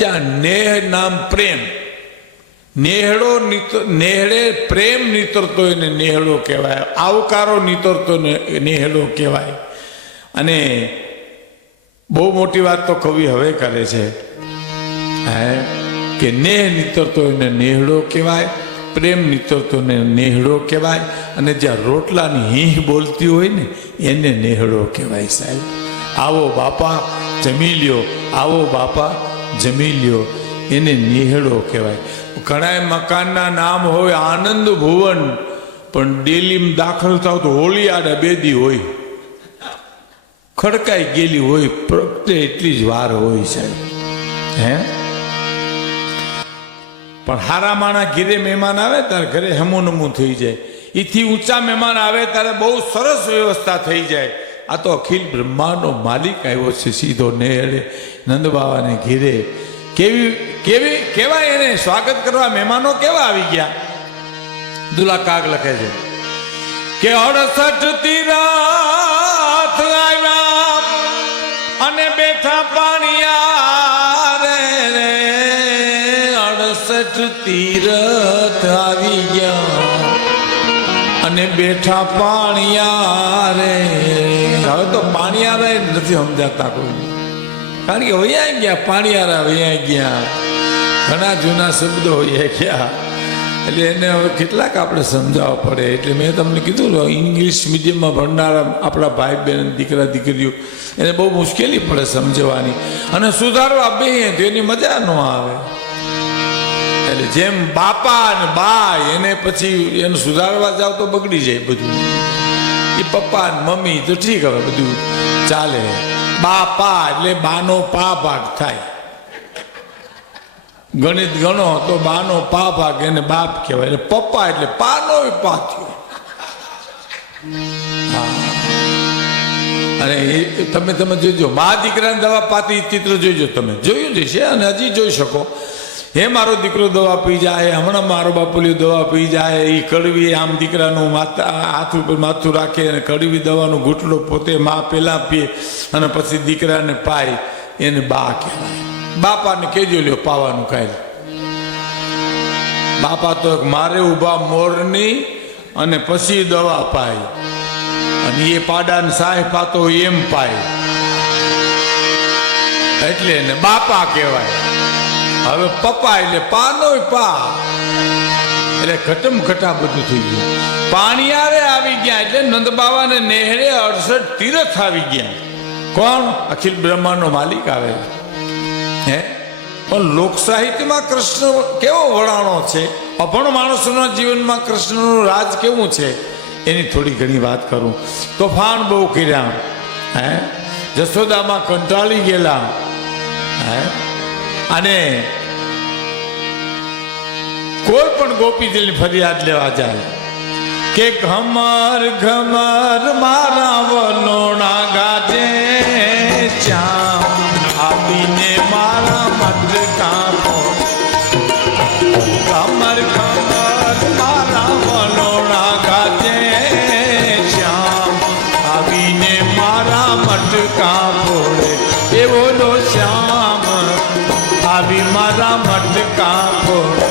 જ્યાં નેહ નામ પ્રેમ, નેહળે પ્રેમ નીતરતો એને નેહળો કહેવાય, આવકારો નીતરતો નેહળો કહેવાય. અને બહુ મોટી વાત તો કવિ હવે કરે છે કે નેહ નીતરતો એને નેહળો કહેવાય, પ્રેમ નીતરતો ને નેહળો કહેવાય, અને જ્યાં રોટલાની હીહ બોલતી હોય ને એને નેહળો કહેવાય. સાહેબ આવો બાપા જમી લ્યો, આવો બાપા જમી લ્યો, એને નેહળો કહેવાય. ઘણા મકાનના નામ હોય આનંદ ભુવન, પણ ડેલીમાં દાખલ થાવ તો હોળી આડા બેદી હોય, ખડકાઈ ગયેલી હોય, પ્રગટે એટલી જ વાર હોય. સાહેબ પણ હારા માણા ઘીરે મહેમાન આવે ત્યારે ઘરે હમુનમું થઈ જાય. એથી ઊંચા મહેમાન આવે ત્યારે બહુ સરસ વ્યવસ્થા થઈ જાય. આ તો અખિલ બ્રહ્માંડનો માલિક આવ્યો છે સીધો નેહળે નંદબાવાને ઘીરે. કેવા એને સ્વાગત કરવા મહેમાનો કેવા આવી ગયા. દુલા કાગ લખે છે કે 68 તીરથ આવ્યા અને બેઠા પાણીયા રે, 68 તીરથ આવી ગયા અને બેઠા પાણીયા રે. હવે તો પાણીયારા નથી સમજાતા કોઈ, કારણ કે વૈયા ગયા પાણીયારા, વૈયા ગયા. ઘણા જૂના શબ્દો વૈયા ગયા, એટલે એને હવે કેટલાક આપણે સમજાવવા પડે. એટલે મેં તમને કીધું ઇંગ્લિશ મીડિયમમાં ભણનારા આપણા ભાઈ બહેન દીકરા દીકરીઓ એને બહુ મુશ્કેલી પડે સમજવાની, અને સુધારવા બે તો એની મજા ન આવે. એટલે જેમ બાપા અને બા એને પછી એને સુધારવા જાવ તો બગડી જાય બધું. એ પપ્પા ને મમ્મી તો ઠીક, હવે બધું ચાલે. બાપા એટલે બાનો પા ભાગ થાય. ગણિત ગણો તો બાનો પા ભાગ એને બાપ કહેવાય. એટલે પપ્પા એટલે પાનો પા થયો. અને તમે જોજો મા દીકરાને દવા પાતી ચિત્ર જોઈજો, તમે જોયું જ છે અને હજી જોઈ શકો. હે મારો દીકરો દવા પી જાય, હમણાં મારો બાપુલિયો દવા પી જાય, એ કડવી આમ દીકરાનું હાથ ઉપર માથું રાખે અને કડવી દવાનો ઘૂંટડો પોતે મા પહેલાં પીએ અને પછી દીકરાને પાય, એને બા કહેવાય. બાપાને કહેજો લ્યો પાવાનું કાંઈ. બાપા તો મારે ઊભા મોરની અને પછી દવા પાય, અને એ પાડાને સાય પાતો એમ પાય, એટલે એને બાપા કહેવાય. હવે પપ્પા એટલે પાનો પા, એટલે ઘટમ ઘટા બધું થઈ ગયું. પાણીયારે આવી ગયા એટલે નંદબાવાને નેહળે 68 તીરથ આવી ગયા. કોણ? અખિલ બ્રહ્માંડનો માલિક આવે. પણ લોક સાહિત્યમાં કૃષ્ણ કેવો વળાણો છે, અભણ માણસોના જીવનમાં કૃષ્ણનું રાજ કેવું છે એની થોડી ઘણી વાત કરું. તોફાન બહુ કર્યા, જશોદામાં કંટાળી ગયેલા, અને કોઈ પણ ગોપીજીની ફરિયાદ લેવા જાય કે ઘમર ઘમર મારા વલોણા ગાજે, શ્યામ આવીને મારા મટકા પો. ઘમર ઘમર મારા વલોણા ગાજે, શ્યામ આવીને મારા મટકા ફોડે. એવો લો શ્યામ આવી મારા મટકા ફોડે.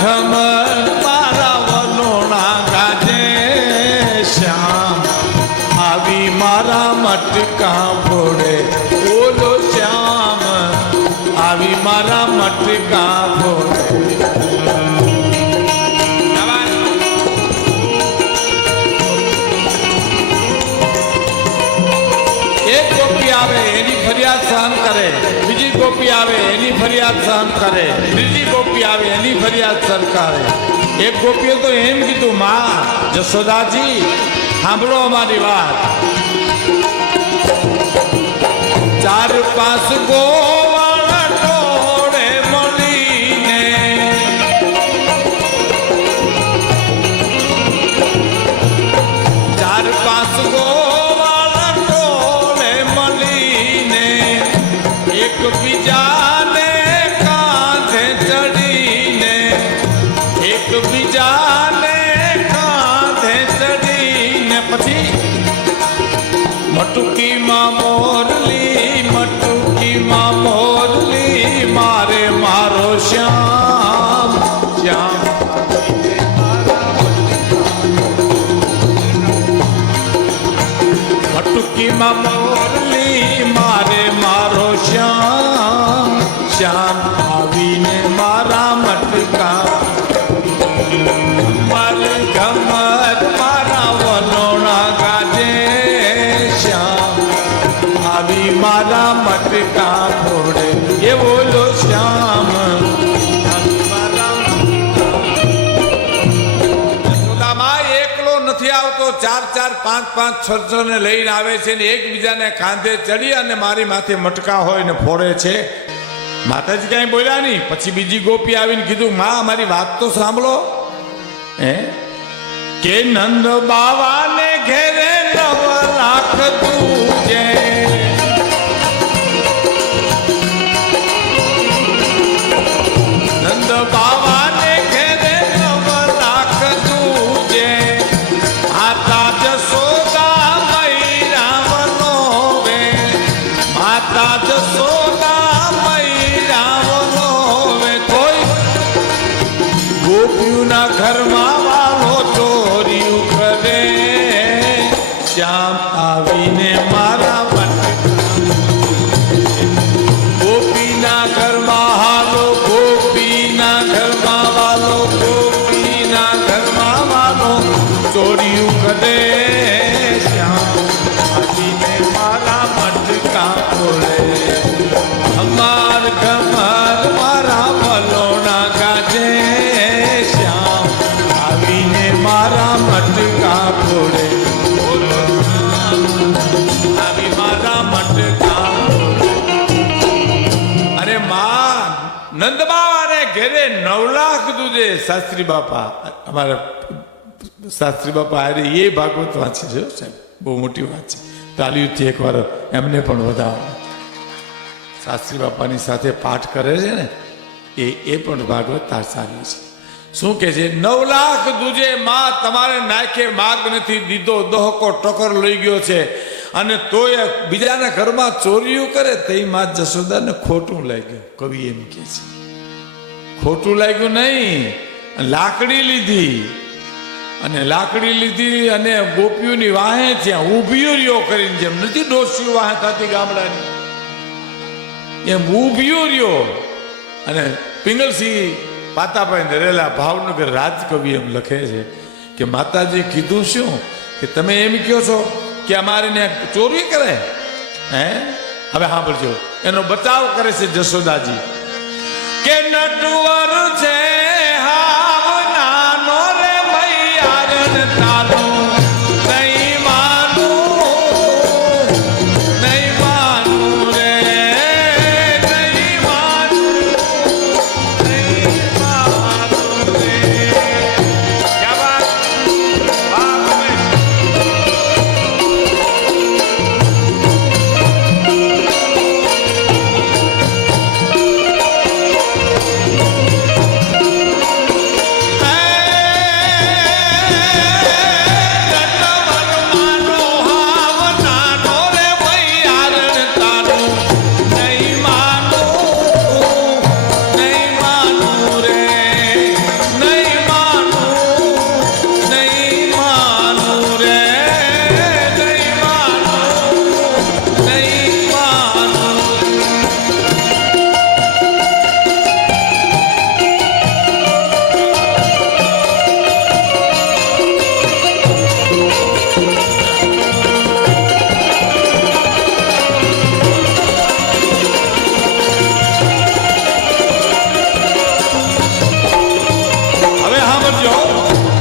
ઘમર મારા વલોણા ગાજે, શ્યામ આવી મારા મટકા ફોડે. ઓલો શ્યામ આવી મારા મટકા ફોડે. એક ગોપી આવે એની ફરિયાદ સહન કરે, બીજી ગોપી આવે એની ફરિયાદ સહન કરે, ત્રીજી ગોપી આવે એની ફરિયાદ સહન કરે. એક ગોપીએ તો એમ કીધું, માં જશોદાજી સાંભળો અમારી વાત. 4-5 ગોવાળા ટોળે મળીને એકબીજાને કાંધે ચડીને એકબીજાને કાંધે ચડીને પછી મટુકીમાં મોરલી મારે મારો શ્યામ શ્યામ મટુકીમાં મોરલી મારે મારો શ્યામ શ્યામ આવીને મારા મટકા ગમત મારા વલોણા ગાજે શ્યામ આવી મારા મટકા ફોડે એ બોલો શ્યામ એકલો નથી આવતો, 4-4, 5-5 છોકરાઓને લઈને આવે છે ને એકબીજાને કાંધે ચડી અને મારી માથે મટકા હોય ને ફોડે છે. માતાજી કઈ બોલ્યા નહીં. પછી બીજી ગોપી આવીને કીધું, માં અમારી વાત તો સાંભળો કે નંદ બાવાને ઘેરે 9 લાખ તુજે નંદ બાવાને ઘેરે 9 લાખ તુજે માતા જસોદા મઈ રામનો વે માતા જસોદા મઈ રામનો વે કોઈ ગોપીઓના ઘરમાં શ્યામ આવીને મારા ગોપીના ઘરમાં હાલો ગોપીના ઘરમાં વાલો ગોપીના ઘરમાં વાલો ચોર્યું કરે શ્યામ આવીને મારા મટકા ફોડે અમાર ગમર મારા વલોણા ગાજે શ્યામ આવીને મારા મટકા ફોડે નંદબાવાને ઘેરે 9 લાખ દૂધે. શાસ્ત્રી બાપા અમારા શાસ્ત્રી બાપા અરે એ ભાગવત વાંચે છે સાહેબ, બહુ મોટી વાત છે. તાલીઓથી એકવાર એમને પણ વધાવો. શાસ્ત્રી બાપાની સાથે પાઠ કરે છે ને એ પણ ભાગવત તારસારી છે. શું કે છે? 9 લાખ દૂજે માં તમારે નાખે માગ નથી દીધો, દોહકો ટોકર લઈ ગયો છે અને તોય બીજાના ઘરમાં ચોરીઓ કરે તે માં જશોદાને ખોટું લાગ્યું. કવિ એમ કે છે ખોટું લાગ્યું નહીં, લાકડી લીધી અને ગોપીઓની વાહે ત્યાં ઊભીઓ રહ્યો કરીને, જેમ નથી ડોસીઓ વાહે થતી ગામડાની એમ ઊભીઓ રહ્યો. અને પિંગલસિંહ પાતાભાઈ નરેલા ભાવનગર રાજકવિ એમ લખે છે કે માતાજી કીધું શું કે તમે એમ કહો છો કે અમારે ને ચોરી કરે હવે સાંભળજો, એનો બચાવ કરે છે જશોદાજી કે નટવર છે હાવ નાનો રે મૈયાર તારું નહીં માનું રે નહીં માનું રે ક્યા વાત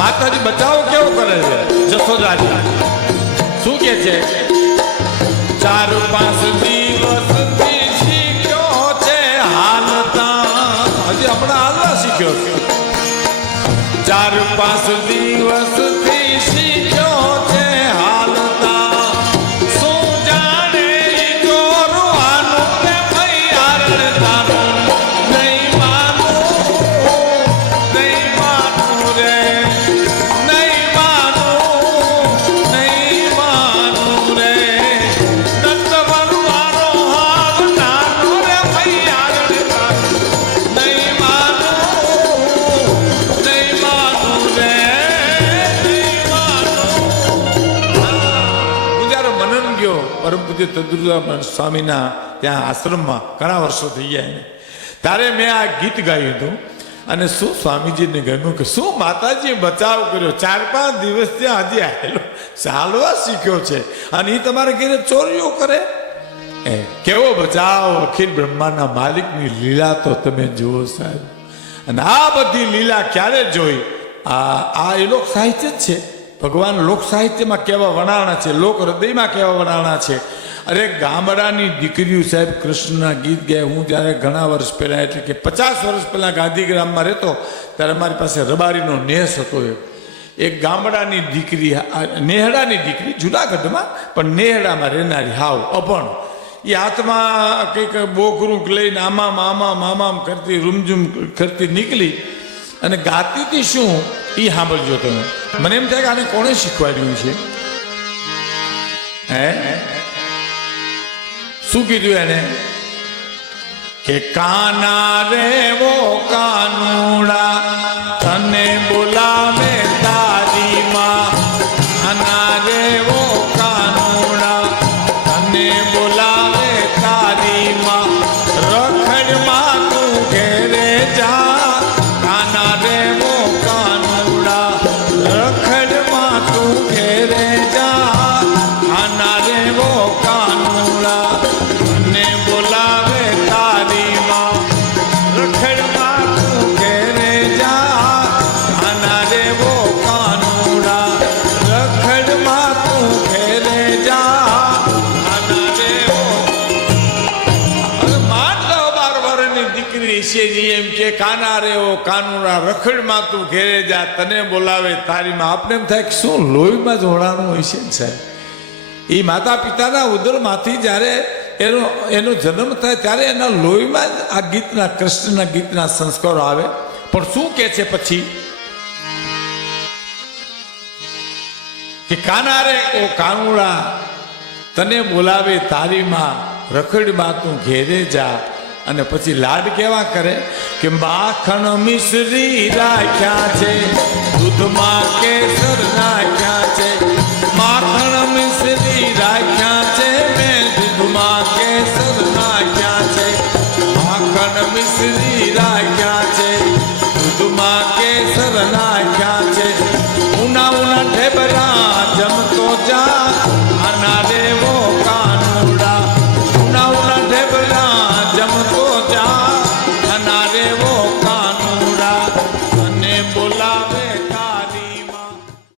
માતાજી બચાવ કેવો કરે છે જશોદાજી? શું કે છે? 4-5 દિવસથી શીખ્યો છે હાલતા, હજી હમણાં હાલતા શીખ્યો છે. 4-5 દિવસથી શીખ્યો છે હાલતા, શું જાણે ચોરવાનું તે મૈયા પૂજ્ય તદુર્દાસ સ્વામીના ત્યાં આશ્રમમાં ઘણા વર્ષો થઈ ગયા એને ત્યારે મેં આ ગીત ગાયું હતું અને શું સ્વામીજીને ગમ્યું કે શું માતાજીએ બચાવ કર્યો 4-5 દિવસ ત્યાં હજી આવેલો ચાલવા શીખ્યો છે અને એ તમારે ઘરે ચોરીઓ કરે એ કેવો બચાવ અખિલ બ્રહ્માંડના માલિકની લીલા તો તમે જુઓ સાહેબ અને આ બધી લીલા ક્યારે જોઈ આ એ લોક સાહિત્ય જ છે ભગવાન લોક સાહિત્યમાં કેવા વણાણા છે લોક હૃદયમાં કેવા વણાણા છે અરે ગામડાની દીકરીઓ સાહેબ કૃષ્ણના ગીત ગાય હું જ્યારે ઘણા વર્ષ પહેલાં એટલે કે 50 વર્ષ પહેલાં ગાંધીગ્રામમાં રહેતો ત્યારે મારી પાસે રબારીનો નેસ હતો એક ગામડાની દીકરી નેહડાની દીકરી જુનાગઢમાં પણ નેહડામાં રહેનારી હાવ અભણ એ હાથમાં કંઈક બોકરું લઈને આમામ કરતી રૂમઝૂમ કરતી નીકળી અને ગાતી હતી શું એ સાંભળજો તમે મને એમ થાય કે આને કોણે શીખવાડ્યું છે હે શું કીધું એને કે કાના રે વો કાનુડા તને બોલાવે તારી માં કાના રે વો કાનુડા તને બોલાવે તારી માં રખડમાં તું ઘેરે જા કાના રે વો કાનુડા રખડમાં તું ઘેરે જા કાના રે વો કાનુડા એમ કે કાના રે ઓ કાનુડા રખડમાં તું ઘેરે જા તને બોલાવે તારીમાં આપને એમ થાય કે શું લોહીમાં જોડાણું હોય છે ને સાહેબ એ માતા પિતાના ઉદરમાંથી જ્યારે એનો જન્મ થાય ત્યારે એના લોહીમાં જ આ ગીતના કૃષ્ણના ગીતના સંસ્કારો આવે પણ શું કહે છે પછી કે કાના રે ઓ કાનુડા તને બોલાવે તારીમાં રખડમાં તું ઘેરે જા અને પછી લાડ કેવા કરે કે માખણ મિશ્રી રાખ્યા છે દૂધમાં કેસર નાખ્યા